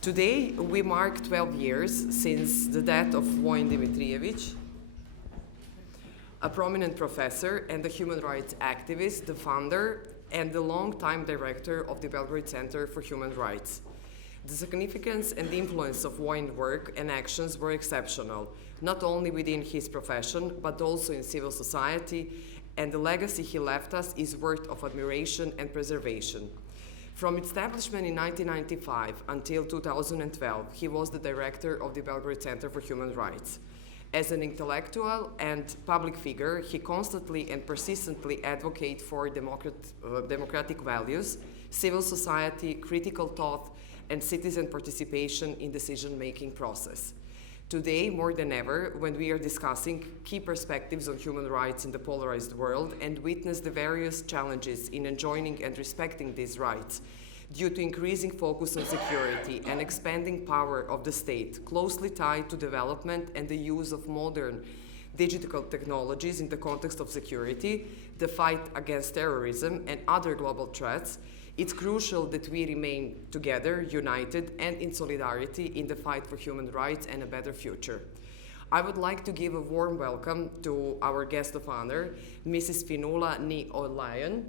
Today, we mark 12 years since the death of Vojina Dimitrijevića, a prominent professor and a human rights activist, the founder and the long-time director of the Belgrade Center for Human Rights. The significance and the influence of Vojina's work and actions were exceptional, not only within his profession, but also in civil society, and the legacy he left us is worth of admiration and preservation. From establishment in 1995 until 2012, he was the director of the Belgrade Center for Human Rights. As an intellectual and public figure, he constantly and persistently advocated for democratic values, civil society, critical thought, and citizen participation in decision-making process. Today, more than ever, when we are discussing key perspectives on human rights in the polarized world and witness the various challenges in enjoining and respecting these rights, due to increasing focus on security and expanding power of the state, closely tied to development and the use of modern digital technologies in the context of security, the fight against terrorism and other global threats, it's crucial that we remain together, united, and in solidarity in the fight for human rights and a better future. I would like to give a warm welcome to our guest of honor, Mrs. Fenula Ni Ajlon,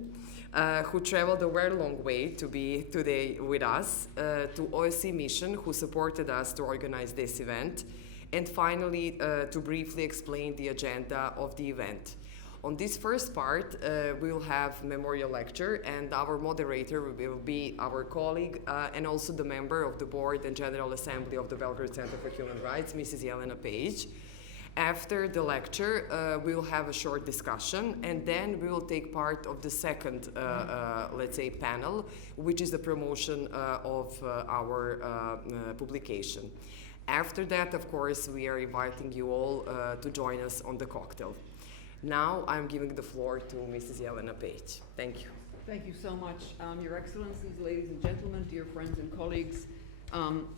who traveled a very long way to be today with us, to OSCE Mission, who supported us to organize this event, and finally, to briefly explain the agenda of the event. On this first part, we will have memorial lecture, and our moderator will be our colleague and also the member of the board and General Assembly of the Belgrade Center for Human Rights, Mrs. Tatjane Papić. After the lecture, we will have a short discussion, and then we will take part of the second, let's say, panel, which is the promotion of our publication. After that, of course, we are inviting you all to join us on the cocktail. Now I'm giving the floor to Mrs. Tatjane Papić. Thank you. Thank you so much. Your Excellencies, ladies and gentlemen, dear friends and colleagues,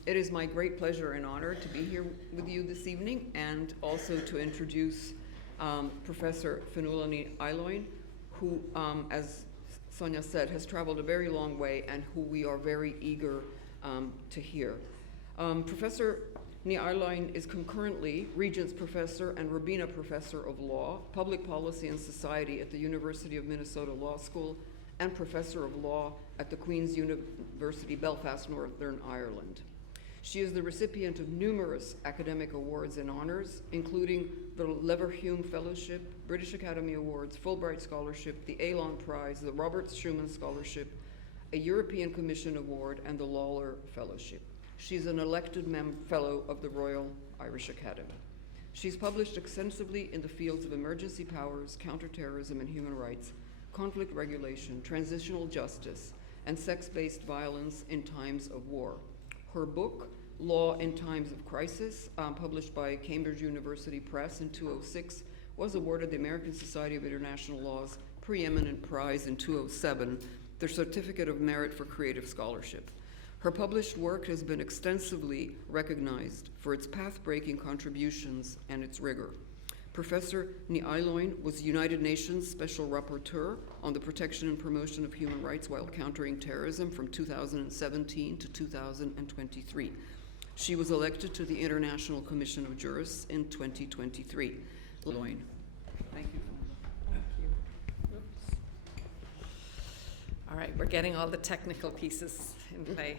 it is my great pleasure and honor to be here with you this evening and also to introduce Professor Fenula Ni Ajlon, who, as Sonia said, has traveled a very long way and who we are very eager to hear. Professor Ni Ajlon is concurrently Regents Professor and Robina Professor of Law, Public Policy and Society at the University of Minnesota Law School, and Professor of Law at the Queen's University, Belfast, Northern Ireland. She is the recipient of numerous academic awards and honors, including the Leverhulme Fellowship, British Academy Awards, Fulbright Scholarship, the Aylon Prize, the Robert Schuman Scholarship, a European Commission Award, and the Lawler Fellowship. She's an elected fellow of the Royal Irish Academy. She's published extensively in the fields of emergency powers, counterterrorism and human rights, conflict regulation, transitional justice, and sex-based violence in times of war. Her book, Law in Times of Crisis, published by Cambridge University Press in 2006, was awarded the American Society of International Law's Preeminent Prize in 2007, the Certificate of Merit for Creative Scholarship. Her published work has been extensively recognized for its path-breaking contributions and its rigor. Professor Ni Ajlon was United Nations Special Rapporteur on the protection and promotion of human rights while countering terrorism from 2017 to 2023. She was elected to the International Commission of Jurists in 2023. Thank you. Thank you. Oops. All right, we're getting all the technical pieces in play.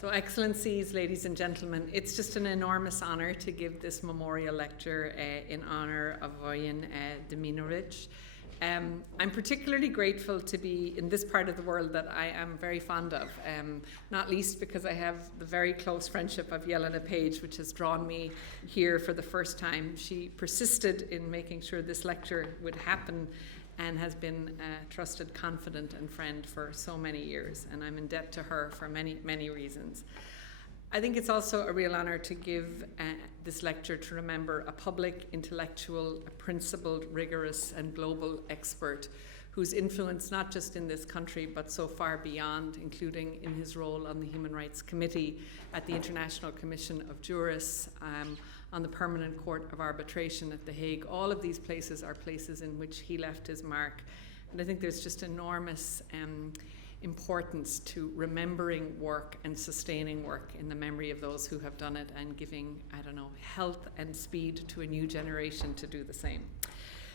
So Excellencies, ladies and gentlemen, it's just an enormous honor to give this memorial lecture in honor of Vojina Dimitrijević. I'm particularly grateful to be in this part of the world that I am very fond of, not least because I have the very close friendship of Tatjane Papić, which has drawn me here for the first time. She persisted in making sure this lecture would happen and has been a trusted confidant and friend for so many years, and I'm in debt to her for many, many reasons. I think it's also a real honor to give this lecture to remember a public, intellectual, a principled, rigorous, and global expert whose influence not just in this country but so far beyond, including in his role on the Human Rights Committee at the International Commission of Jurists, on the Permanent Court of Arbitration at The Hague. All of these places are places in which he left his mark. And I think there's just enormous importance to remembering work and sustaining work in the memory of those who have done it, and giving, health and speed to a new generation to do the same.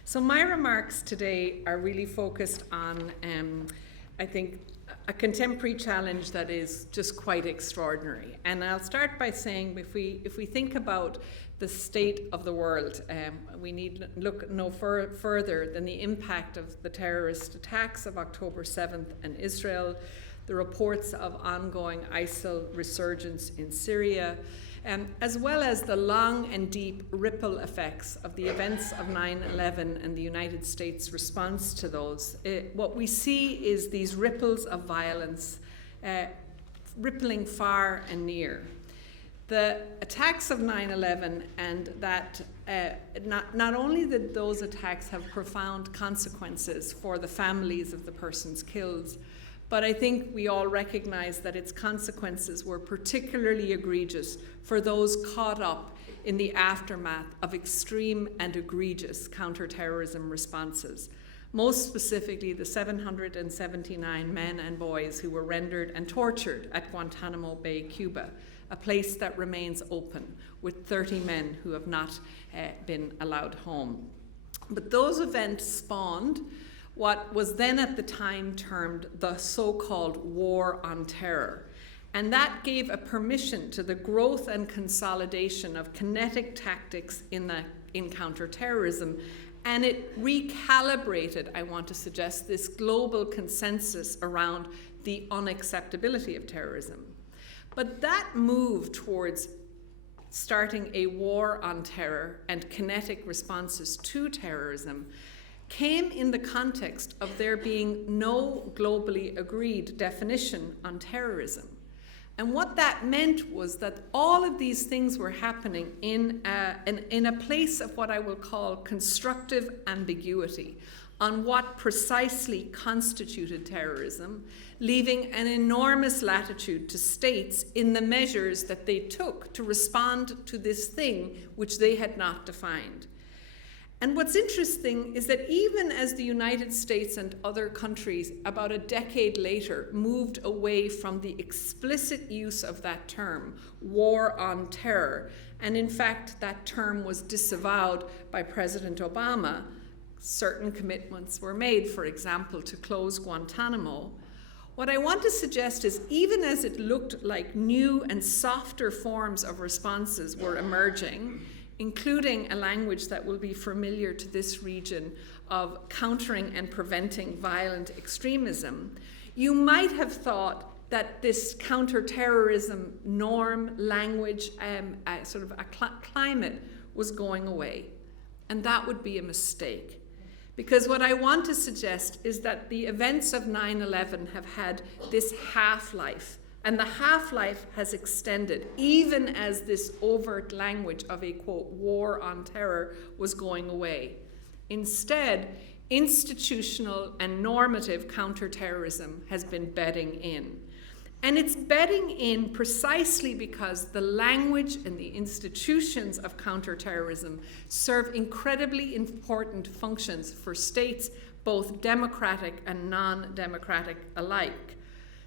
So my remarks today are really focused on, I think, a contemporary challenge that is just quite extraordinary. And I'll start by saying, if we think about the state of the world, we need look no further than the impact of the terrorist attacks of October 7th in Israel, the reports of ongoing ISIL resurgence in Syria, as well as the long and deep ripple effects of the events of 9/11 and the United States' response to those. What we see is these ripples of violence rippling far and near. The attacks of 9/11, and that not only did those attacks have profound consequences for the families of the persons killed, but I think we all recognize that its consequences were particularly egregious for those caught up in the aftermath of extreme and egregious counterterrorism responses. Most specifically, the 779 men and boys who were rendered and tortured at Guantanamo Bay, Cuba, a place that remains open, with 30 men who have not been allowed home. But those events spawned what was then at the time termed the so-called War on Terror. And that gave a permission to the growth and consolidation of kinetic tactics in counterterrorism. And it recalibrated, I want to suggest, this global consensus around the unacceptability of terrorism. But that move towards starting a war on terror and kinetic responses to terrorism came in the context of there being no globally agreed definition on terrorism. And what that meant was that all of these things were happening in a place of what I will call constructive ambiguity on what precisely constituted terrorism, leaving an enormous latitude to states in the measures that they took to respond to this thing which they had not defined. And what's interesting is that even as the United States and other countries about a decade later moved away from the explicit use of that term, war on terror, and in fact that term was disavowed by President Obama, certain commitments were made, for example, to close Guantanamo. What I want to suggest is even as it looked like new and softer forms of responses were emerging, including a language that will be familiar to this region of countering and preventing violent extremism, you might have thought that this counterterrorism norm, language, sort of a climate was going away. And that would be a mistake. Because what I want to suggest is that the events of 9/11 have had this half-life, and the half-life has extended even as this overt language of a, quote, war on terror was going away. Instead, institutional and normative counterterrorism has been bedding in. And it's bedding in precisely because the language and the institutions of counterterrorism serve incredibly important functions for states, both democratic and non-democratic alike.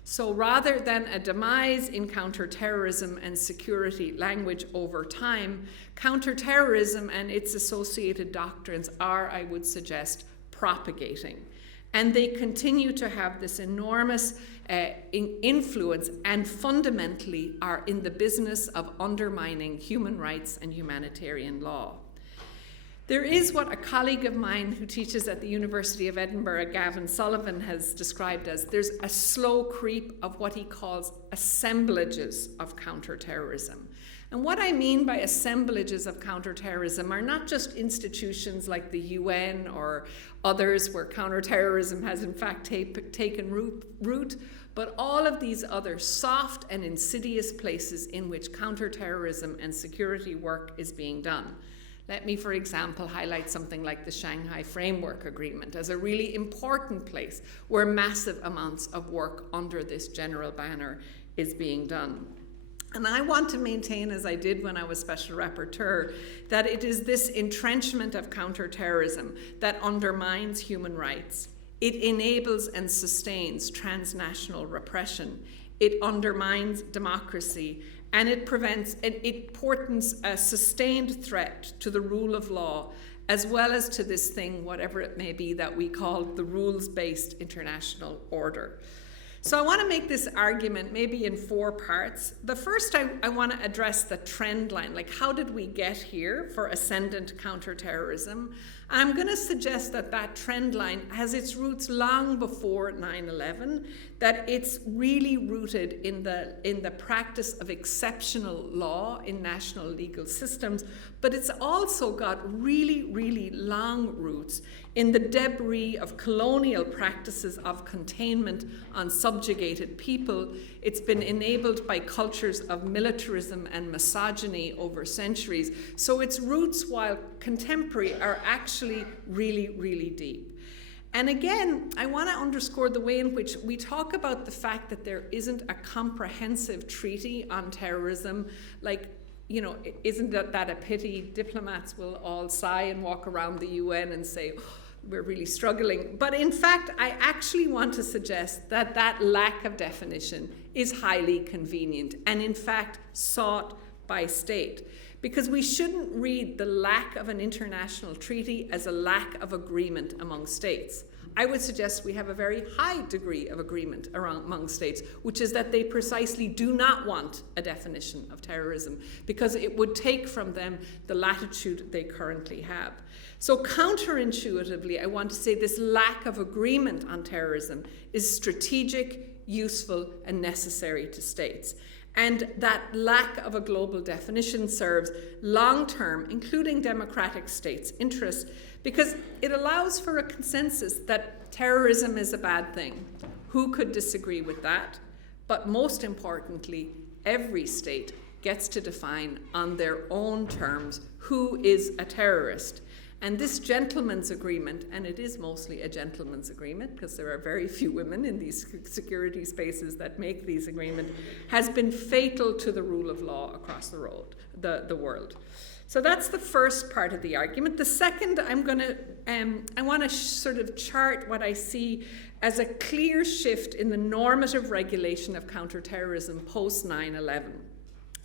So rather than a demise in counterterrorism and security language over time, counterterrorism and its associated doctrines are, I would suggest, propagating. And they continue to have this enormous influence and fundamentally are in the business of undermining human rights and humanitarian law. There is what a colleague of mine who teaches at the University of Edinburgh, Gavin Sullivan, has described as there's a slow creep of what he calls assemblages of counterterrorism. And what I mean by assemblages of counterterrorism are not just institutions like the UN or others where counterterrorism has in fact taken root, but all of these other soft and insidious places in which counterterrorism and security work is being done. Let me, for example, highlight something like the Shanghai Framework Agreement as a really important place where massive amounts of work under this general banner is being done. And I want to maintain, as I did when I was Special Rapporteur, that it is this entrenchment of counterterrorism that undermines human rights. It enables and sustains transnational repression. It undermines democracy, and it portends a sustained threat to the rule of law, as well as to this thing, whatever it may be, that we call the rules-based international order. So I want to make this argument maybe in 4 parts. The first, I want to address the trend line, like how did we get here for ascendant counterterrorism? And I'm going to suggest that that trend line has its roots long before 9/11, that it's really rooted in the practice of exceptional law in national legal systems, but it's also got really, really long roots in the debris of colonial practices of containment on subjugated people. It's been enabled by cultures of militarism and misogyny over centuries. So its roots, while contemporary, are actually really, really deep. And again, I want to underscore the way in which we talk about the fact that there isn't a comprehensive treaty on terrorism. Like, you know, isn't that a pity? Diplomats will all sigh and walk around the UN and say, oh, we're really struggling. But in fact, I actually want to suggest that that lack of definition is highly convenient and in fact sought by state. Because we shouldn't read the lack of an international treaty as a lack of agreement among states. I would suggest we have a very high degree of agreement among states, which is that they precisely do not want a definition of terrorism because it would take from them the latitude they currently have. So counterintuitively, I want to say this lack of agreement on terrorism is strategic, useful, and necessary to states. And that lack of a global definition serves long-term, including democratic states' interests, because it allows for a consensus that terrorism is a bad thing. Who could disagree with that? But most importantly, every state gets to define on their own terms who is a terrorist. And this gentleman's agreement, and it is mostly a gentleman's agreement because there are very few women in these security spaces that make these agreements, has been fatal to the rule of law across the world. So that's the first part of the argument. The second, I want to sort of chart what I see as a clear shift in the normative regulation of counterterrorism post 9/11.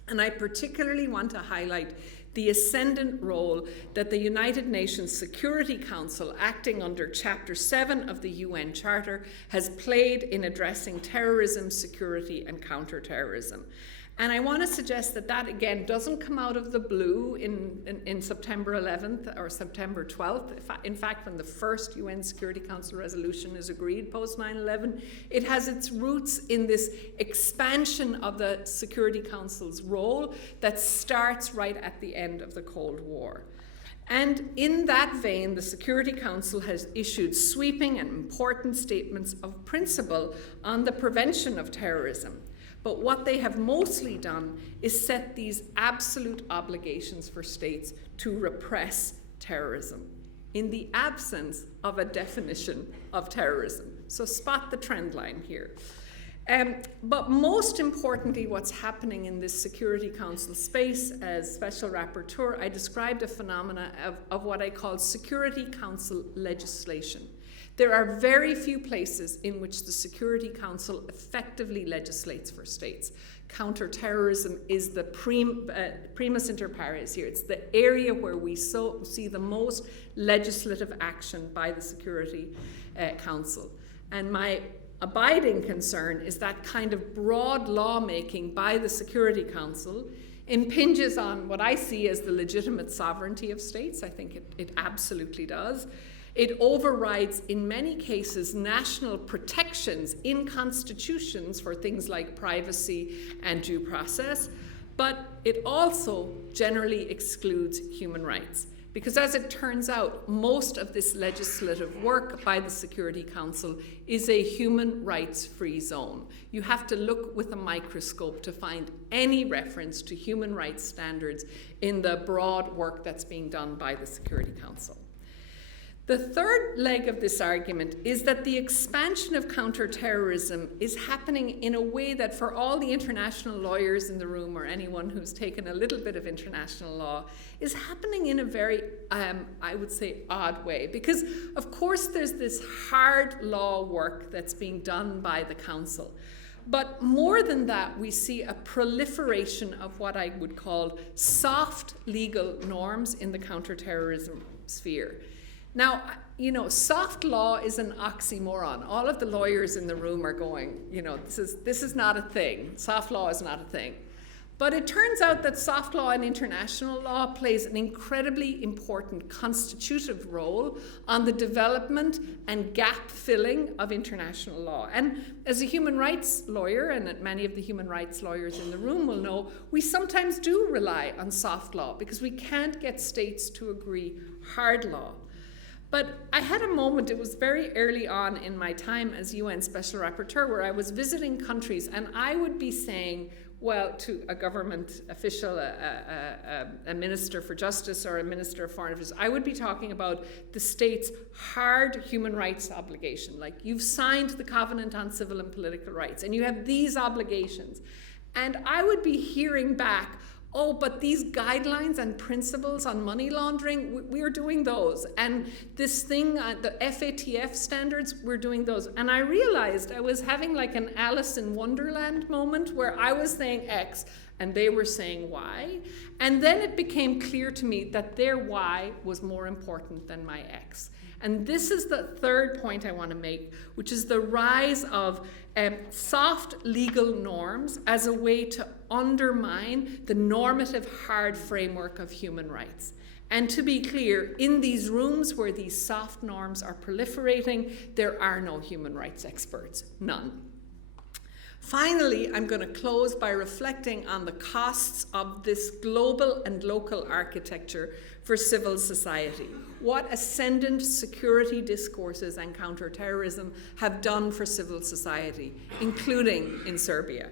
And I particularly want to highlight the ascendant role that the United Nations Security Council, acting under Chapter 7 of the UN Charter, has played in addressing terrorism, security, and counterterrorism. And I want to suggest that that, again, doesn't come out of the blue in September 11th or September 12th. In fact, when the first UN Security Council resolution is agreed post 9/11, it has its roots in this expansion of the Security Council's role that starts right at the end of the Cold War. And in that vein, the Security Council has issued sweeping and important statements of principle on the prevention of terrorism. But what they have mostly done is set these absolute obligations for states to repress terrorism in the absence of a definition of terrorism. So spot the trend line here. But most importantly, what's happening in this Security Council space, as Special Rapporteur, I described a phenomena of what I call Security Council legislation. There are very few places in which the Security Council effectively legislates for states. Counterterrorism is the primus inter pares here. It's the area where we see the most legislative action by the Security Council. And my abiding concern is that kind of broad lawmaking by the Security Council impinges on what I see as the legitimate sovereignty of states. I think it absolutely does. It overrides, in many cases, national protections in constitutions for things like privacy and due process, but it also generally excludes human rights. Because as it turns out, most of this legislative work by the Security Council is a human rights-free zone. You have to look with a microscope to find any reference to human rights standards in the broad work that's being done by the Security Council. The third leg of this argument is that the expansion of counterterrorism is happening in a way that, for all the international lawyers in the room or anyone who's taken a little bit of international law, is happening in a very, I would say, odd way. Because, of course, there's this hard law work that's being done by the Council. But more than that, we see a proliferation of what I would call soft legal norms in the counterterrorism sphere. Now, you know, soft law is an oxymoron. All of the lawyers in the room are going, you know, this is not a thing. Soft law is not a thing. But it turns out that soft law and international law plays an incredibly important constitutive role on the development and gap filling of international law. And as a human rights lawyer, and many of the human rights lawyers in the room will know, we sometimes do rely on soft law because we can't get states to agree hard law. But I had a moment, it was very early on in my time as UN Special Rapporteur, where I was visiting countries and I would be saying, well, to a government official, a minister for justice or a minister of foreign affairs, I would be talking about the state's hard human rights obligation. Like, you've signed the Covenant on Civil and Political Rights and you have these obligations. And I would be hearing back, oh, but these guidelines and principles on money laundering, we're doing those. And this thing, the FATF standards, we're doing those. And I realized I was having like an Alice in Wonderland moment where I was saying X and they were saying Y. And then it became clear to me that their Y was more important than my X. And this is the third point I want to make, which is the rise of soft legal norms as a way to undermine the normative hard framework of human rights. And to be clear, in these rooms where these soft norms are proliferating, there are no human rights experts, none. Finally, I'm going to close by reflecting on the costs of this global and local architecture for civil society. What ascendant security discourses and counterterrorism have done for civil society, including in Serbia.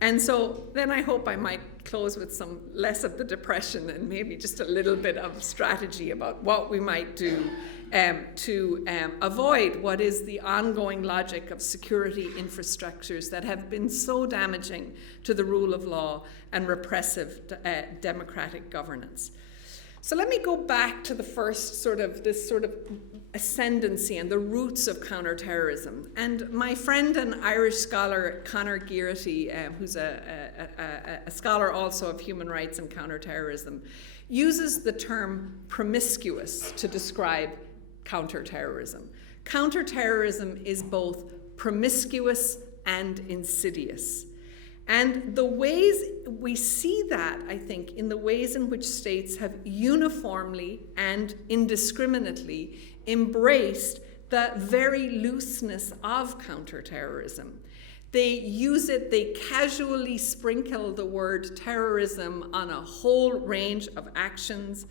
And so then I hope I might close with some less of the depression and maybe just a little bit of strategy about what we might do to avoid what is the ongoing logic of security infrastructures that have been so damaging to the rule of law and repressive democratic governance. So let me go back to the first this sort of ascendancy and the roots of counterterrorism. And my friend and Irish scholar Conor Gearty, who's a scholar also of human rights and counterterrorism, uses the term promiscuous to describe counterterrorism. Counterterrorism is both promiscuous and insidious. And the ways we see that, I think, in the ways in which states have uniformly and indiscriminately embraced the very looseness of counterterrorism. They use it, they casually sprinkle the word terrorism on a whole range of actions.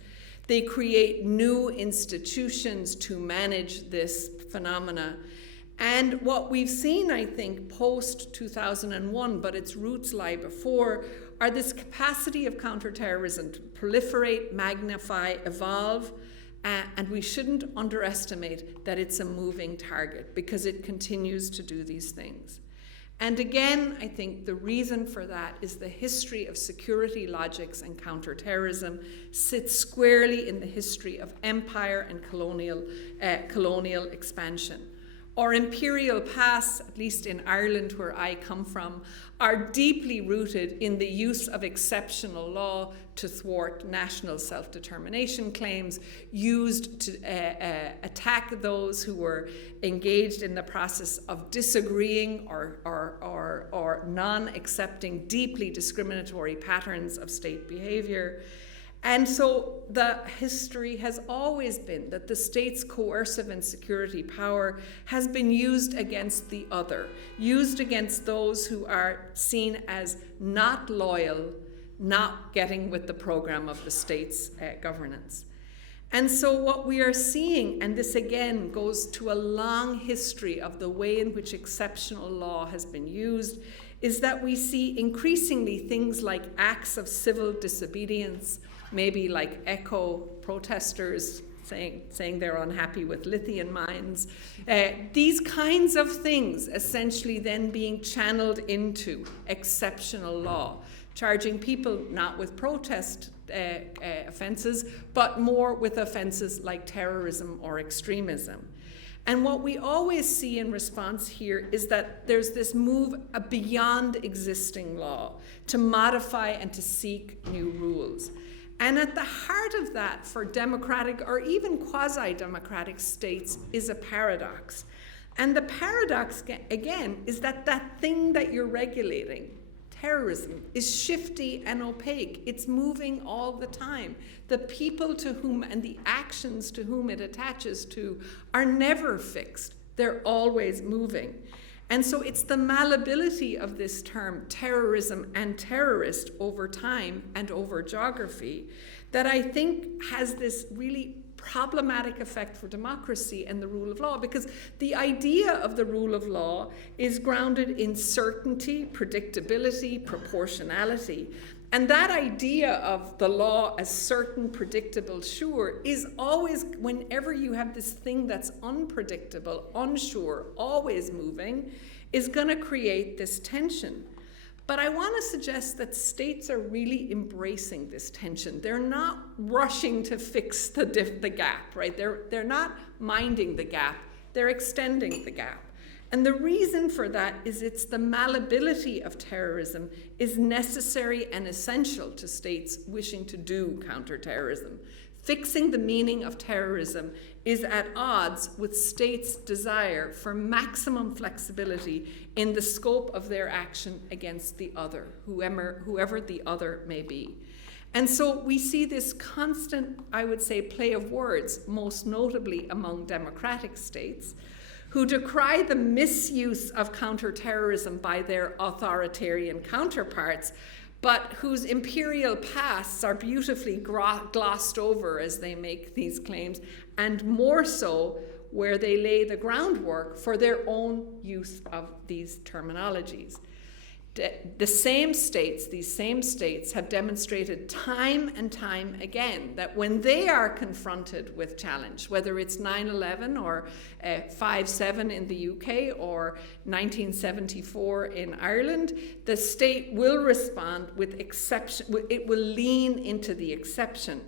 They create new institutions to manage this phenomena. And what we've seen, I think, post-2001, but its roots lie before, are this capacity of counterterrorism to proliferate, magnify, evolve, and we shouldn't underestimate that it's a moving target because it continues to do these things. And again, I think the reason for that is the history of security logics and counterterrorism sits squarely in the history of empire and colonial expansion. Our imperial past, at least in Ireland where I come from, are deeply rooted in the use of exceptional law to thwart national self-determination claims, used to attack those who were engaged in the process of disagreeing or non-accepting deeply discriminatory patterns of state behavior. And so the history has always been that the state's coercive and security power has been used against the other, used against those who are seen as not loyal, not getting with the program of the state's governance. And so what we are seeing, and this again goes to a long history of the way in which exceptional law has been used, is that we see increasingly things like acts of civil disobedience, maybe like ECHO protesters saying they're unhappy with lithium mines. These kinds of things essentially then being channeled into exceptional law, charging people not with protest offences, but more with offences like terrorism or extremism. And what we always see in response here is that there's this move beyond existing law to modify and to seek new rules. And at the heart of that for democratic or even quasi-democratic states is a paradox. And the paradox, again, is that that thing that you're regulating, terrorism, is shifty and opaque. It's moving all the time. The people to whom and the actions to whom it attaches to are never fixed. They're always moving. And so it's the malleability of this term, terrorism and terrorist, over time and over geography, that I think has this really problematic effect for democracy and the rule of law, because the idea of the rule of law is grounded in certainty, predictability, proportionality. And that idea of the law as certain, predictable, sure is always, whenever you have this thing that's unpredictable, unsure, always moving, is going to create this tension. But I want to suggest that states are really embracing this tension. They're not rushing to fix the gap, right? They're not minding the gap. They're extending the gap. And the reason for that is it's the malleability of terrorism is necessary and essential to states wishing to do counterterrorism. Fixing the meaning of terrorism is at odds with states' desire for maximum flexibility in the scope of their action against the other, whoever the other may be. And so we see this constant, I would say, play of words, most notably among democratic states, who decry the misuse of counterterrorism by their authoritarian counterparts, but whose imperial pasts are beautifully glossed over as they make these claims, and more so where they lay the groundwork for their own use of these terminologies. These same states have demonstrated time and time again that when they are confronted with challenge, whether it's 9/11 or 5/7 in the UK or 1974 in Ireland, the state will respond with exception. It will lean into the exception.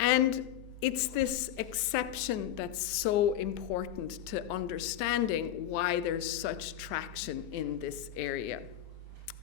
And it's this exception that's so important to understanding why there's such traction in this area.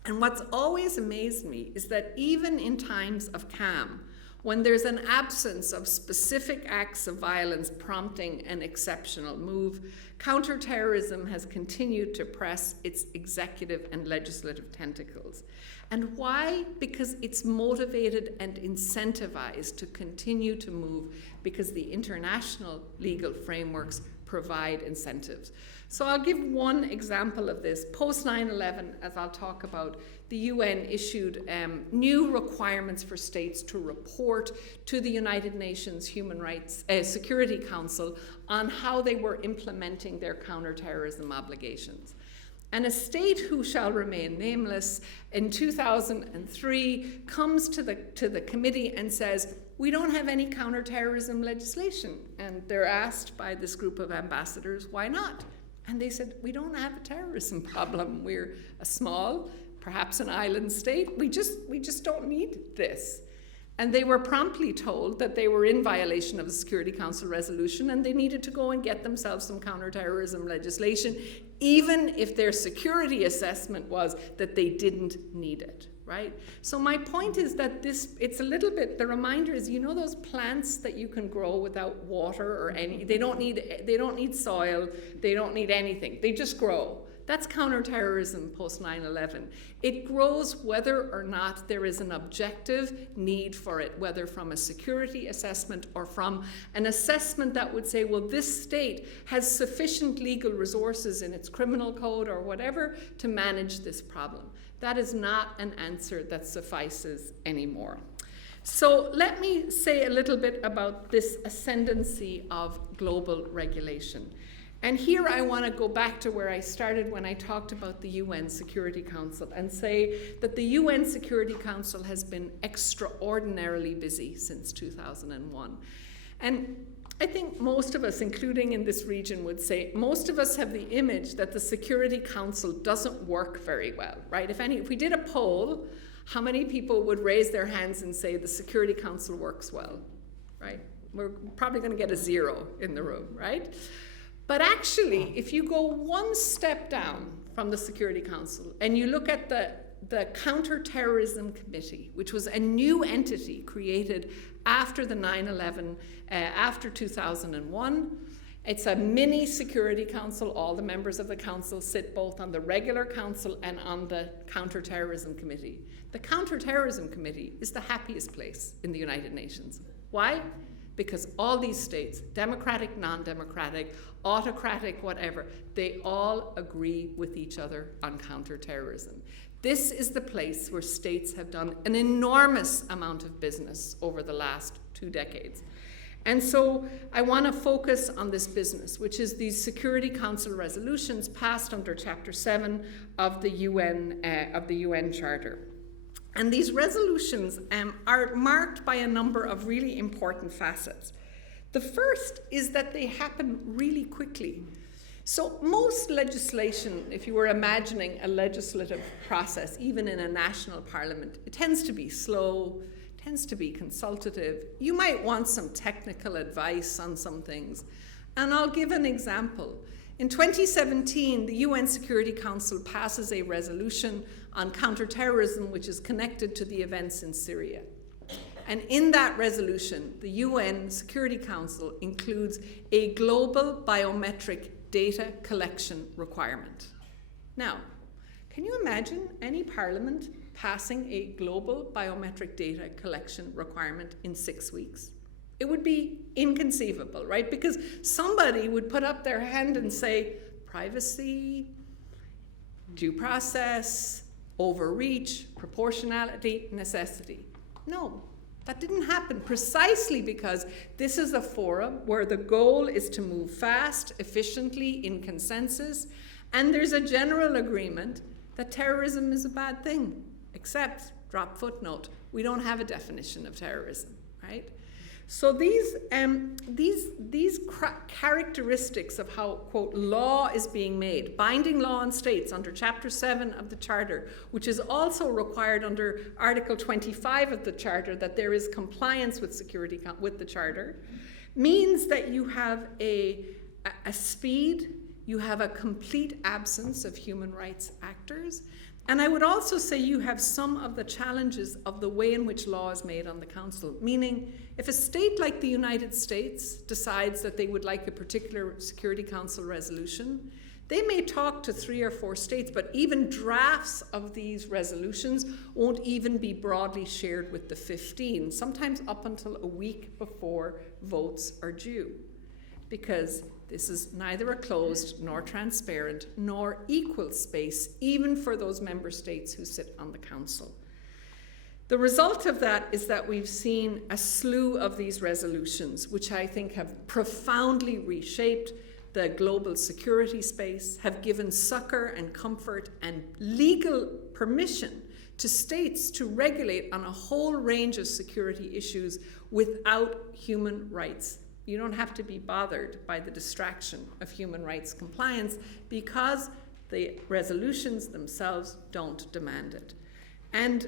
And what's always amazed me is that even in times of calm, when there's an absence of specific acts of violence prompting an exceptional move, counterterrorism has continued to press its executive and legislative tentacles. And why? Because it's motivated and incentivized to continue to move because the international legal frameworks provide incentives. So I'll give one example of this. Post 9/11, as I'll talk about, the UN issued new requirements for states to report to the United Nations Human Rights Security Council on how they were implementing their counterterrorism obligations. And a state who shall remain nameless in 2003 comes to the committee and says, we don't have any counterterrorism legislation. And they're asked by this group of ambassadors, why not? And they said, we don't have a terrorism problem. We're a small, perhaps an island state. We just don't need this. And they were promptly told that they were in violation of the Security Council resolution and they needed to go and get themselves some counterterrorism legislation, even if their security assessment was that they didn't need it, right? So my point is that it's a little bit, the reminder is, you know those plants that you can grow without water or they don't need soil, they don't need anything, they just grow. That's counterterrorism post 9/11. It grows whether or not there is an objective need for it, whether from a security assessment or from an assessment that would say, well, this state has sufficient legal resources in its criminal code or whatever to manage this problem. That is not an answer that suffices anymore. So let me say a little bit about this ascendancy of global regulation. And here I want to go back to where I started when I talked about the UN Security Council and say that the UN Security Council has been extraordinarily busy since 2001. And I think most of us, including in this region, would say most of us have the image that the Security Council doesn't work very well, right? If we did a poll, how many people would raise their hands and say the Security Council works well, right? We're probably going to get a 0 in the room, right? But actually, if you go one step down from the Security Council and you look at the Counterterrorism Committee, which was a new entity created after the 9/11, after 2001. It's a mini Security Council. All the members of the council sit both on the regular council and on the Counterterrorism Committee. The Counterterrorism Committee is the happiest place in the United Nations. Why? Because all these states, democratic, non-democratic, autocratic, whatever, they all agree with each other on counterterrorism. This is the place where states have done an enormous amount of business over the last 2 decades. And so I want to focus on this business, which is these Security Council resolutions passed under Chapter 7 of the UN Charter. And these resolutions are marked by a number of really important facets. The first is that they happen really quickly. So most legislation, if you were imagining a legislative process, even in a national parliament, it tends to be slow, tends to be consultative. You might want some technical advice on some things. And I'll give an example. In 2017, the UN Security Council passes a resolution on counterterrorism, which is connected to the events in Syria. And in that resolution, the UN Security Council includes a global biometric data collection requirement. Now, can you imagine any parliament passing a global biometric data collection requirement in 6 weeks? It would be inconceivable, right? Because somebody would put up their hand and say, privacy, due process, overreach, proportionality, necessity. No, that didn't happen precisely because this is a forum where the goal is to move fast, efficiently, in consensus, and there's a general agreement that terrorism is a bad thing, except, drop footnote, we don't have a definition of terrorism, right? So these characteristics of how, quote, law is being made, binding law on states under Chapter 7 of the Charter, which is also required under Article 25 of the Charter, that there is compliance with with the Charter, means that you have a speed, you have a complete absence of human rights actors, and I would also say you have some of the challenges of the way in which law is made on the Council, meaning if a state like the United States decides that they would like a particular Security Council resolution, they may talk to 3 or 4 states, but even drafts of these resolutions won't even be broadly shared with the 15, sometimes up until a week before votes are due, because this is neither a closed nor transparent nor equal space, even for those member states who sit on the Council. The result of that is that we've seen a slew of these resolutions, which I think have profoundly reshaped the global security space, have given succor and comfort and legal permission to states to regulate on a whole range of security issues without human rights. You don't have to be bothered by the distraction of human rights compliance because the resolutions themselves don't demand it. And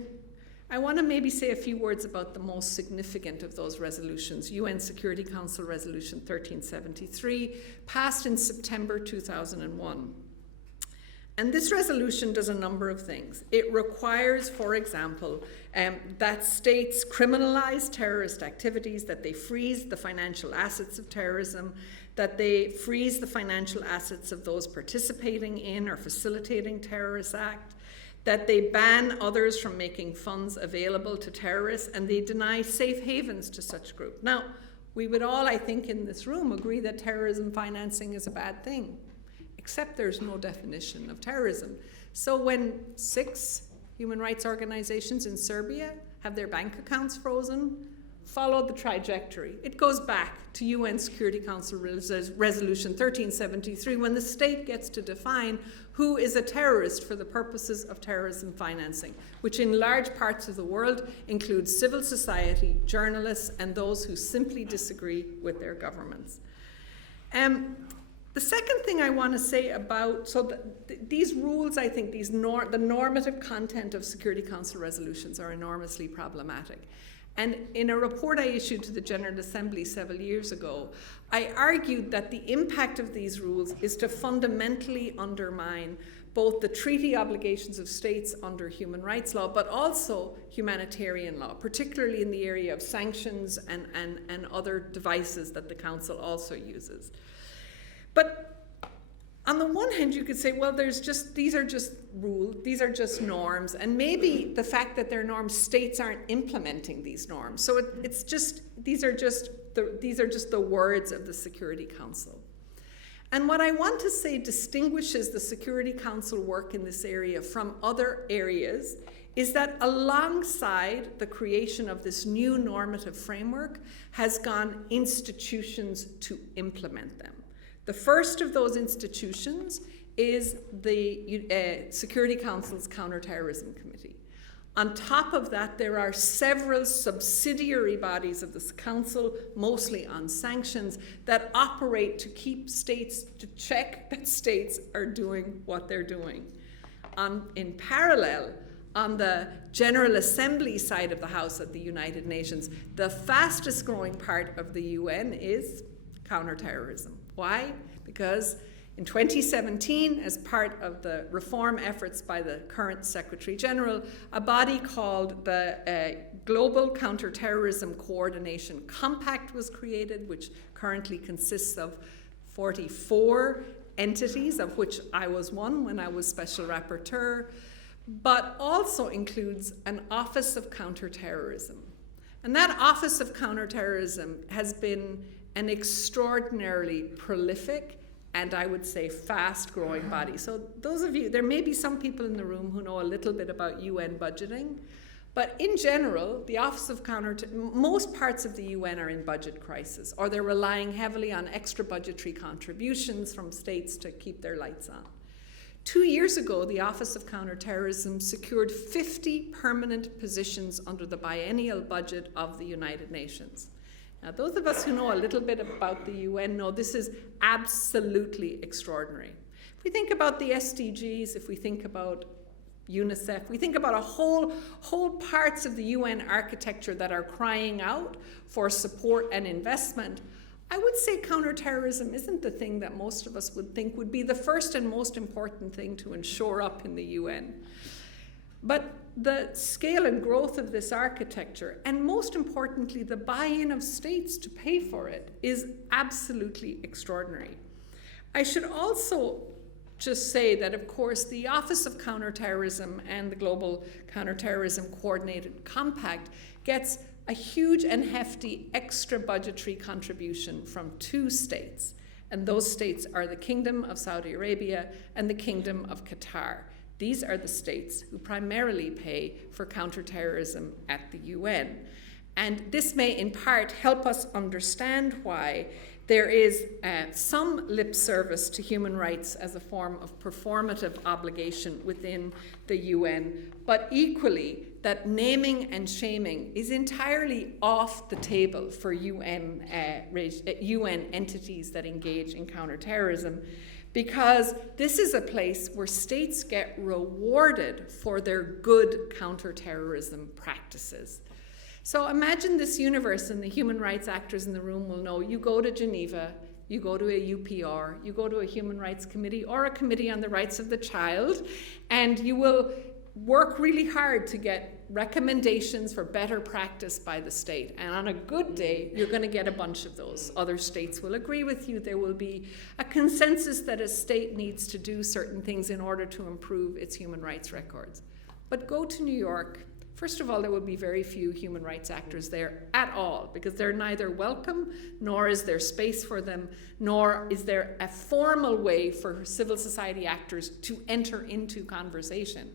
I want to maybe say a few words about the most significant of those resolutions. UN Security Council Resolution 1373, passed in September 2001. And this resolution does a number of things. It requires, for example, that states criminalize terrorist activities, that they freeze the financial assets of terrorism, that they freeze the financial assets of those participating in or facilitating terrorist acts, that they ban others from making funds available to terrorists, and they deny safe havens to such groups. Now, we would all, I think, in this room agree that terrorism financing is a bad thing, except there's no definition of terrorism. So when 6 human rights organizations in Serbia have their bank accounts frozen followed the trajectory. It goes back to UN Security Council Resolution 1373, when the state gets to define who is a terrorist for the purposes of terrorism financing, which in large parts of the world includes civil society, journalists, and those who simply disagree with their governments. The second thing I want to say about, these rules, I think, the normative content of Security Council resolutions are enormously problematic. And in a report I issued to the General Assembly several years ago, I argued that the impact of these rules is to fundamentally undermine both the treaty obligations of states under human rights law, but also humanitarian law, particularly in the area of sanctions and other devices that the Council also uses. But on the one hand, you could say, well, these are just rules, these are just norms, and maybe the fact that they're norms, states aren't implementing these norms. So these are just the words of the Security Council. And what I want to say distinguishes the Security Council work in this area from other areas is that alongside the creation of this new normative framework has gone institutions to implement them. The first of those institutions is the Security Council's Counterterrorism Committee. On top of that, there are several subsidiary bodies of this council, mostly on sanctions, that operate to keep states, to check that states are doing what they're doing. In parallel, on the General Assembly side of the House at the United Nations, the fastest growing part of the UN is counterterrorism. Why? Because in 2017, as part of the reform efforts by the current Secretary General, a body called the Global Counterterrorism Coordination Compact was created, which currently consists of 44 entities, of which I was one when I was Special Rapporteur, but also includes an Office of Counterterrorism. And that Office of Counterterrorism has been an extraordinarily prolific and I would say fast-growing body. So those of you, there may be some people in the room who know a little bit about UN budgeting, but in general, the Office of most parts of the UN are in budget crisis, or they're relying heavily on extra budgetary contributions from states to keep their lights on. 2 years ago, the Office of Counterterrorism secured 50 permanent positions under the biennial budget of the United Nations. Now, those of us who know a little bit about the UN know this is absolutely extraordinary. If we think about the SDGs, if we think about UNICEF, we think about a whole parts of the UN architecture that are crying out for support and investment, I would say counterterrorism isn't the thing that most of us would think would be the first and most important thing to ensure up in the UN. But the scale and growth of this architecture, and most importantly, the buy-in of states to pay for it, is absolutely extraordinary. I should also just say that, of course, the Office of Counterterrorism and the Global Counterterrorism Coordinated Compact gets a huge and hefty extra budgetary contribution from 2 states. And those states are the Kingdom of Saudi Arabia and the Kingdom of Qatar. These are the states who primarily pay for counterterrorism at the UN. And this may in part help us understand why there is some lip service to human rights as a form of performative obligation within the UN, but equally that naming and shaming is entirely off the table for UN entities that engage in counterterrorism, because this is a place where states get rewarded for their good counterterrorism practices. So imagine this universe, and the human rights actors in the room will know. You go to Geneva, you go to a UPR, you go to a human rights committee or a committee on the rights of the child, and you will work really hard to get recommendations for better practice by the state. And on a good day, you're going to get a bunch of those. Other states will agree with you. There will be a consensus that a state needs to do certain things in order to improve its human rights records. But go to New York. First of all, there will be very few human rights actors there at all, because they're neither welcome, nor is there space for them, nor is there a formal way for civil society actors to enter into conversation.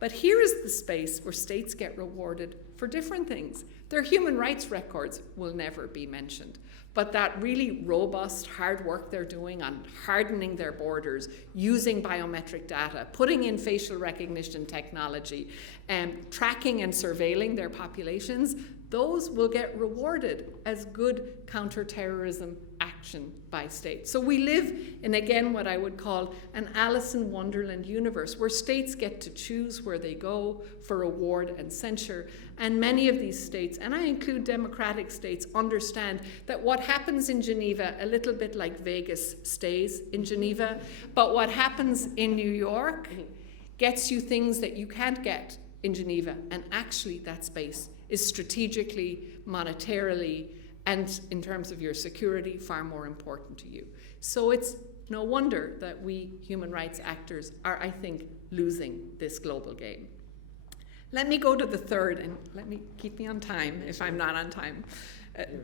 But here is the space where states get rewarded for different things. Their human rights records will never be mentioned, but that really robust, hard work they're doing on hardening their borders, using biometric data, putting in facial recognition technology, tracking and surveilling their populations, those will get rewarded as good counterterrorism action by states. So we live in, again, what I would call an Alice in Wonderland universe, where states get to choose where they go for reward and censure. And many of these states, and I include democratic states, understand that what happens in Geneva, a little bit like Vegas stays in Geneva, but what happens in New York gets you things that you can't get in Geneva. And actually that space is strategically, monetarily, and in terms of your security, far more important to you. So it's no wonder that we human rights actors are, I think, losing this global game. Let me go to the third, and let me keep me on time if I'm not on time.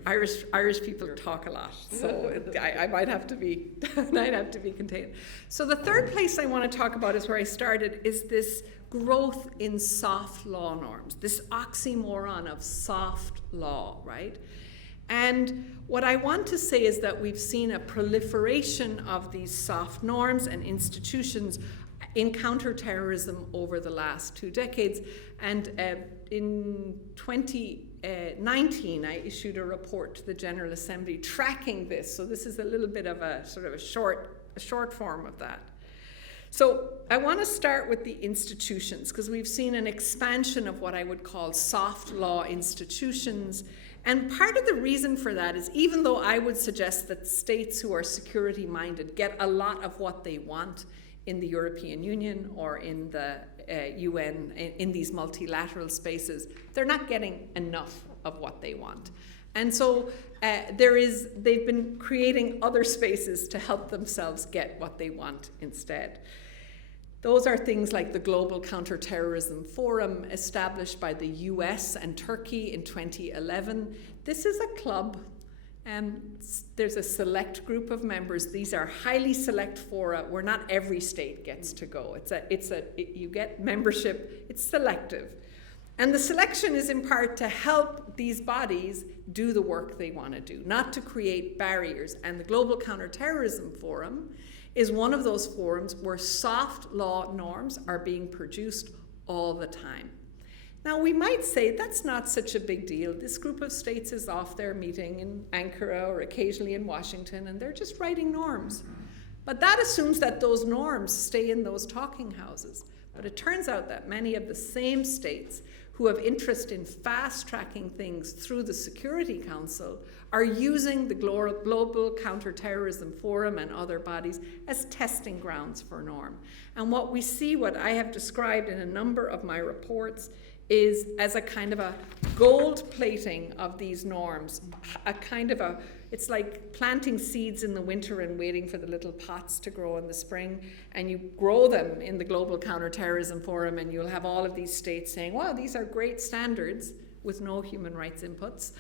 Irish people talk a lot, so I might have to be contained. So the third place I want to talk about is where I started, is this growth in soft law norms, this oxymoron of soft law, right? And what I want to say is that we've seen a proliferation of these soft norms and institutions in counterterrorism over the last 2 decades. And in 2019, I issued a report to the General Assembly tracking this. So this is a little bit of a sort of a short form of that. So I want to start with the institutions, because we've seen an expansion of what I would call soft law institutions. And part of the reason for that is, even though I would suggest that states who are security minded get a lot of what they want in the European Union or in the UN, in these multilateral spaces, they're not getting enough of what they want. And so they've been creating other spaces to help themselves get what they want instead. Those are things like the Global Counterterrorism Forum, established by the US and Turkey in 2011. This is a club, and there's a select group of members. These are highly select fora where not every state gets to go. You get membership, it's selective. And the selection is in part to help these bodies do the work they want to do, not to create barriers. And the Global Counterterrorism Forum is one of those forums where soft law norms are being produced all the time. Now, we might say that's not such a big deal. This group of states is off there meeting in Ankara or occasionally in Washington, and they're just writing norms. But that assumes that those norms stay in those talking houses. But it turns out that many of the same states who have interest in fast-tracking things through the Security Council are using the Global Counterterrorism Forum and other bodies as testing grounds for norm. And what we see, what I have described in a number of my reports, is as a kind of a gold plating of these norms, it's like planting seeds in the winter and waiting for the little pots to grow in the spring, and you grow them in the Global Counterterrorism Forum, and you'll have all of these states saying, wow, these are great standards with no human rights inputs.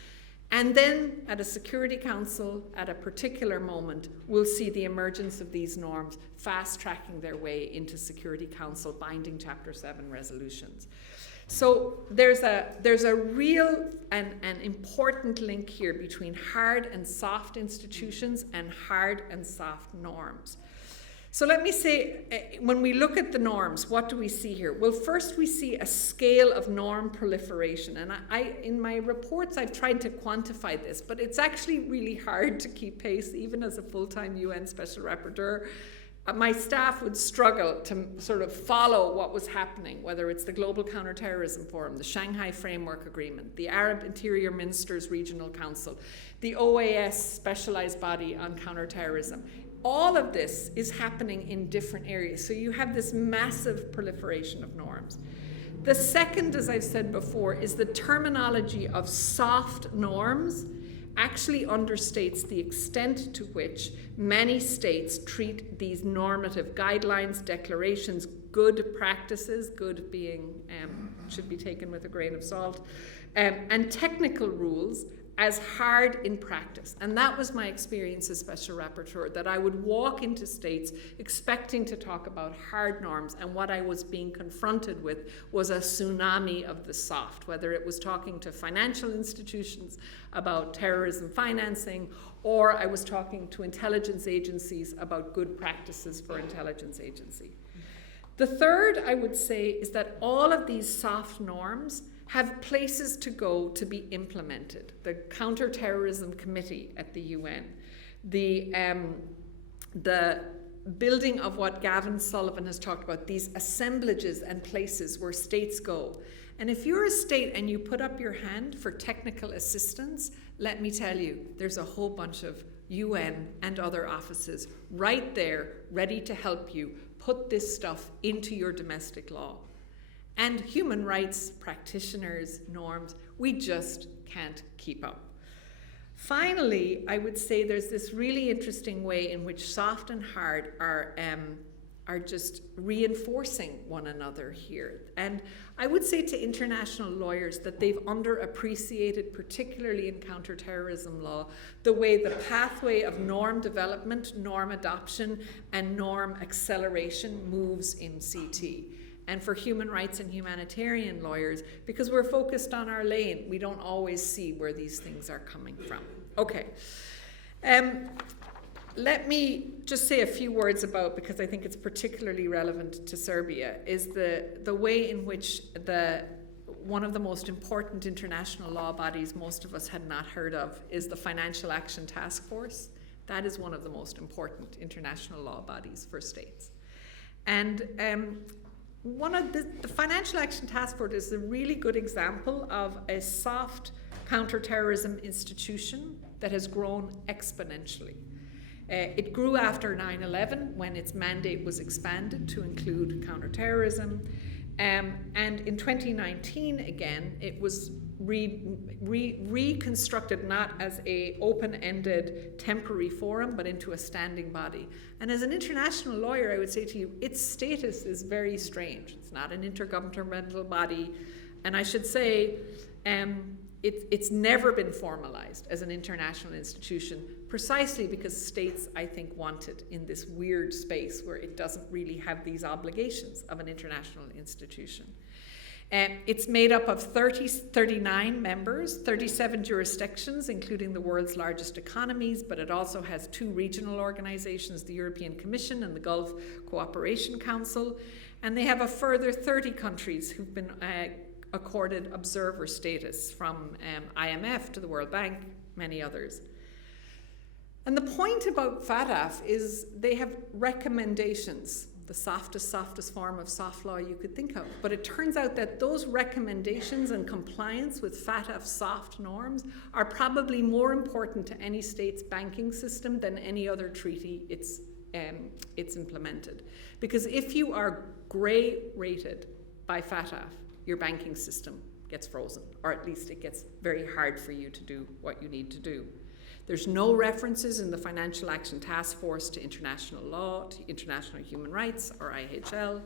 And then at a Security Council, at a particular moment, we'll see the emergence of these norms fast-tracking their way into Security Council binding Chapter 7 resolutions. So there's a real and important link here between hard and soft institutions and hard and soft norms. So let me say, when we look at the norms, what do we see here? Well, first we see a scale of norm proliferation. And in my reports, I've tried to quantify this, but it's actually really hard to keep pace, even as a full-time UN Special Rapporteur. My staff would struggle to sort of follow what was happening, whether it's the Global Counterterrorism Forum, the Shanghai Framework Agreement, the Arab Interior Ministers Regional Council, the OAS Specialized Body on Counterterrorism. All of this is happening in different areas. So you have this massive proliferation of norms. The second, as I've said before, is the terminology of soft norms actually understates the extent to which many states treat these normative guidelines, declarations, good practices, good being, should be taken with a grain of salt, and technical rules as hard in practice. And that was my experience as Special Rapporteur, that I would walk into states expecting to talk about hard norms, and what I was being confronted with was a tsunami of the soft, whether it was talking to financial institutions about terrorism financing, or I was talking to intelligence agencies about good practices for intelligence agency. The third, I would say, is that all of these soft norms have places to go to be implemented. The Counterterrorism Committee at the UN, the building of what Gavin Sullivan has talked about, these assemblages and places where states go. And if you're a state and you put up your hand for technical assistance, let me tell you, there's a whole bunch of UN and other offices right there ready to help you put this stuff into your domestic law. And human rights practitioners, norms, we just can't keep up. Finally, I would say there's this really interesting way in which soft and hard are just reinforcing one another here. And I would say to international lawyers that they've underappreciated, particularly in counterterrorism law, the way the pathway of norm development, norm adoption, and norm acceleration moves in CT. And for human rights and humanitarian lawyers, because we're focused on our lane, we don't always see where these things are coming from. Okay. Let me just say a few words about, because I think it's particularly relevant to Serbia, is the way in which one of the most important international law bodies most of us had not heard of is the Financial Action Task Force. That is one of the most important international law bodies for states. And one of the Financial Action Task Force is a really good example of a soft counterterrorism institution that has grown exponentially. It grew after 9/11 when its mandate was expanded to include counterterrorism. And in 2019, again, it was reconstructed not as a open-ended temporary forum, but into a standing body. And as an international lawyer, I would say to you, its status is very strange. It's not an intergovernmental body. And I should say, it's never been formalized as an international institution, precisely because states, I think, want it in this weird space where it doesn't really have these obligations of an international institution. It's made up of 39 members, 37 jurisdictions, including the world's largest economies, but it also has 2 regional organizations, the European Commission and the Gulf Cooperation Council. And they have a further 30 countries who've been accorded observer status, from IMF to the World Bank, many others. And the point about FATF is they have recommendations, the softest form of soft law you could think of. But it turns out that those recommendations and compliance with FATF soft norms are probably more important to any state's banking system than any other treaty it's implemented. Because if you are gray rated by FATF, your banking system gets frozen, or at least it gets very hard for you to do what you need to do. There's no references in the Financial Action Task Force to international law, to international human rights, or IHL.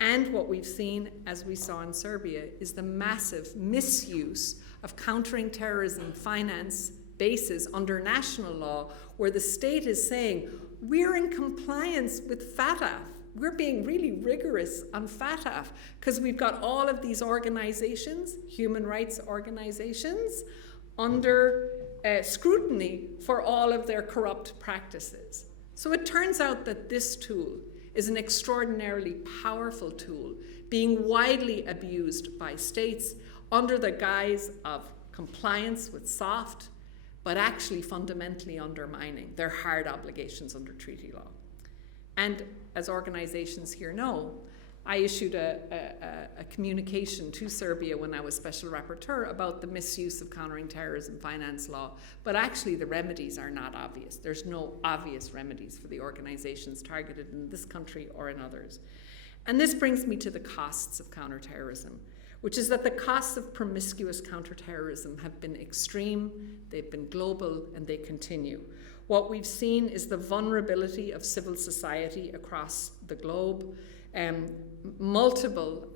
And what we've seen, as we saw in Serbia, is the massive misuse of countering terrorism finance bases under national law, where the state is saying, we're in compliance with FATF. We're being really rigorous on FATF because we've got all of these organizations, human rights organizations, under scrutiny for all of their corrupt practices. So it turns out that this tool is an extraordinarily powerful tool being widely abused by states under the guise of compliance with soft, but actually fundamentally undermining their hard obligations under treaty law. And as organizations here know, I issued a communication to Serbia when I was Special Rapporteur about the misuse of countering terrorism finance law, but actually the remedies are not obvious. There's no obvious remedies for the organizations targeted in this country or in others. And this brings me to the costs of counterterrorism, which is that the costs of promiscuous counterterrorism have been extreme, they've been global, and they continue. What we've seen is the vulnerability of civil society across the globe. Multiple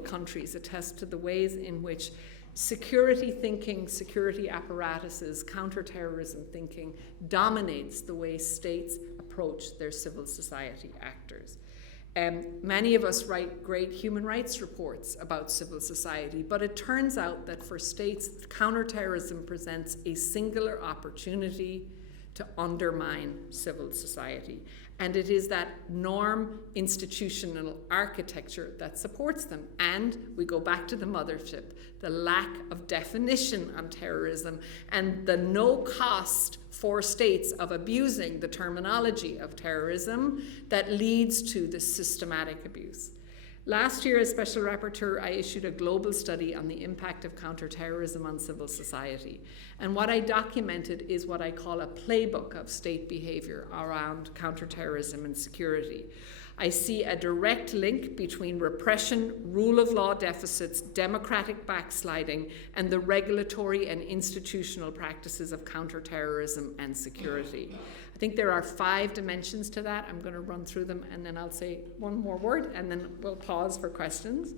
countries attest to the ways in which security thinking, security apparatuses, counterterrorism thinking dominates the way states approach their civil society actors. Many of us write great human rights reports about civil society, but it turns out that for states, counterterrorism presents a singular opportunity to undermine civil society. And it is that norm institutional architecture that supports them. And we go back to the mothership, the lack of definition on terrorism and the no cost for states of abusing the terminology of terrorism that leads to this systematic abuse. Last year, as Special Rapporteur, I issued a global study on the impact of counterterrorism on civil society. And what I documented is what I call a playbook of state behavior around counterterrorism and security. I see a direct link between repression, rule of law deficits, democratic backsliding, and the regulatory and institutional practices of counterterrorism and security. I think there are 5 dimensions to that. I'm going to run through them and then I'll say one more word and then we'll pause for questions.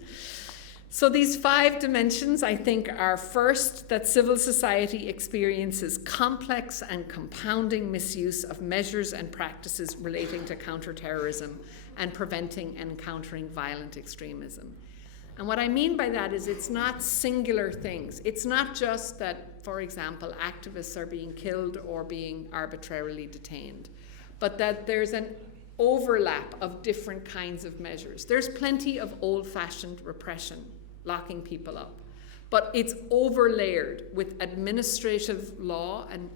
So these 5 dimensions, I think, are first, that civil society experiences complex and compounding misuse of measures and practices relating to counterterrorism and preventing and countering violent extremism. And what I mean by that is it's not singular things. It's not just that, for example, activists are being killed or being arbitrarily detained, but that there's an overlap of different kinds of measures. There's plenty of old-fashioned repression, locking people up, but it's overlayered with administrative law and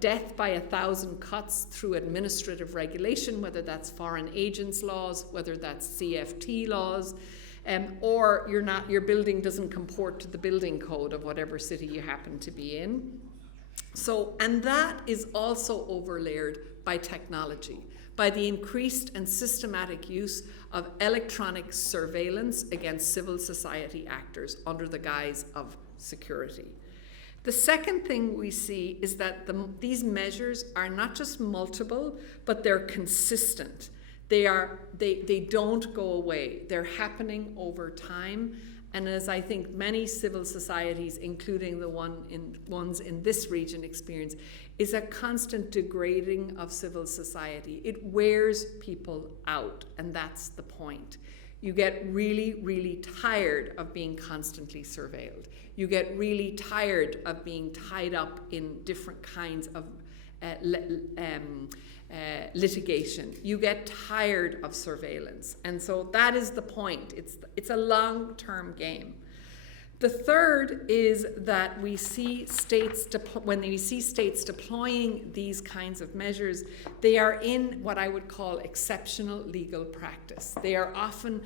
death by 1,000 cuts through administrative regulation, whether that's foreign agents laws, whether that's CFT laws, or your building doesn't comport to the building code of whatever city you happen to be in. So, and that is also overlayered by technology, by the increased and systematic use of electronic surveillance against civil society actors under the guise of security. The second thing we see is that these measures are not just multiple, but they're consistent. They don't go away. They're happening over time. And as I think many civil societies, including the ones in this region experience, is a constant degrading of civil society. It wears people out, and that's the point. You get really, really tired of being constantly surveilled. You get really tired of being tied up in different kinds of litigation. You get tired of surveillance. And so that is the point. It's a long-term game. The third is that we see states, when we see states deploying these kinds of measures, they are in what I would call exceptional legal practice. They are often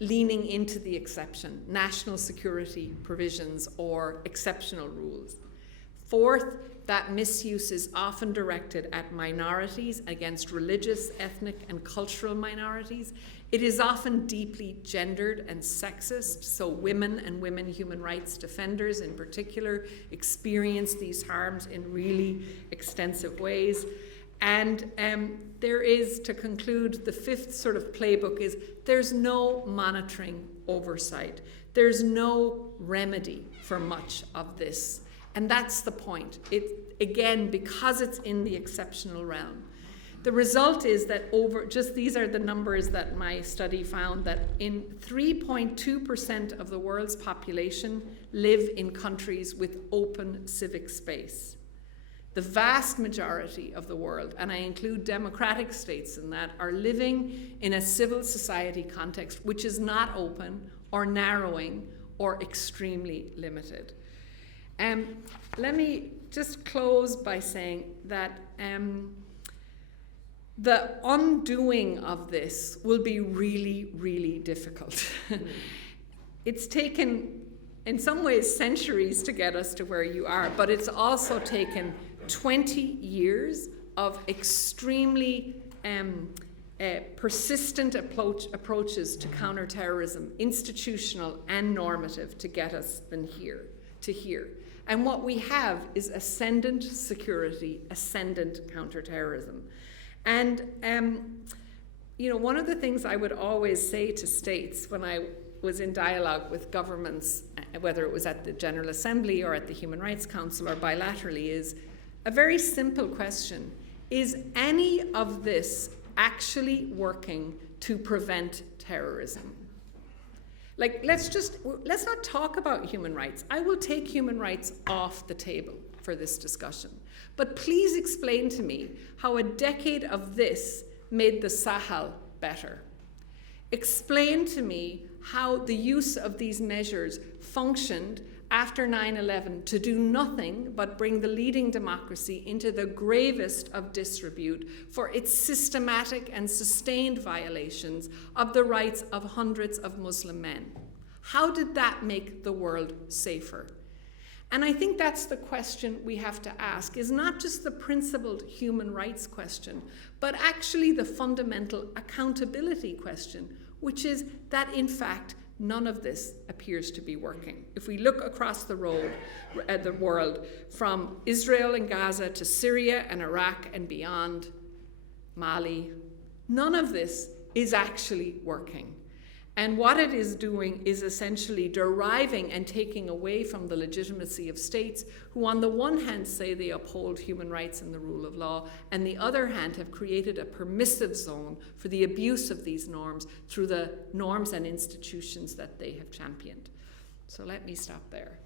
leaning into the exception, national security provisions or exceptional rules. Fourth, that misuse is often directed at minorities, against religious, ethnic, and cultural minorities. It is often deeply gendered and sexist, so women and women human rights defenders in particular experience these harms in really extensive ways. And there is, to conclude, the fifth sort of playbook is there's no monitoring oversight. There's no remedy for much of this. And that's the point. Again, because it's in the exceptional realm. The result is that these are the numbers that my study found, that in 3.2% of the world's population live in countries with open civic space. The vast majority of the world, and I include democratic states in that, are living in a civil society context which is not open or narrowing or extremely limited. Let me just close by saying that the undoing of this will be really, really difficult. It's taken, in some ways, centuries to get us to where you are, but it's also taken 20 years of extremely persistent approaches to counterterrorism, institutional and normative, to get us to here. And what we have is ascendant security, ascendant counterterrorism. And one of the things I would always say to states when was in dialogue with governments, whether it was at the General Assembly or at the Human Rights Council or bilaterally, is a very simple question. Is any of this actually working to prevent terrorism? Like, let's not talk about human rights. I will take human rights off the table for this discussion. But please explain to me how a decade of this made the Sahel better. Explain to me how the use of these measures functioned after 9/11 to do nothing but bring the leading democracy into the gravest of disrepute for its systematic and sustained violations of the rights of hundreds of Muslim men. How did that make the world safer? And I think that's the question we have to ask, is not just the principled human rights question, but actually the fundamental accountability question, which is that in fact, none of this appears to be working. If we look across the world, from Israel and Gaza to Syria and Iraq and beyond, Mali, none of this is actually working. And what it is doing is essentially deriving and taking away from the legitimacy of states who on the one hand say they uphold human rights and the rule of law, and the other hand have created a permissive zone for the abuse of these norms through the norms and institutions that they have championed. So let me stop there.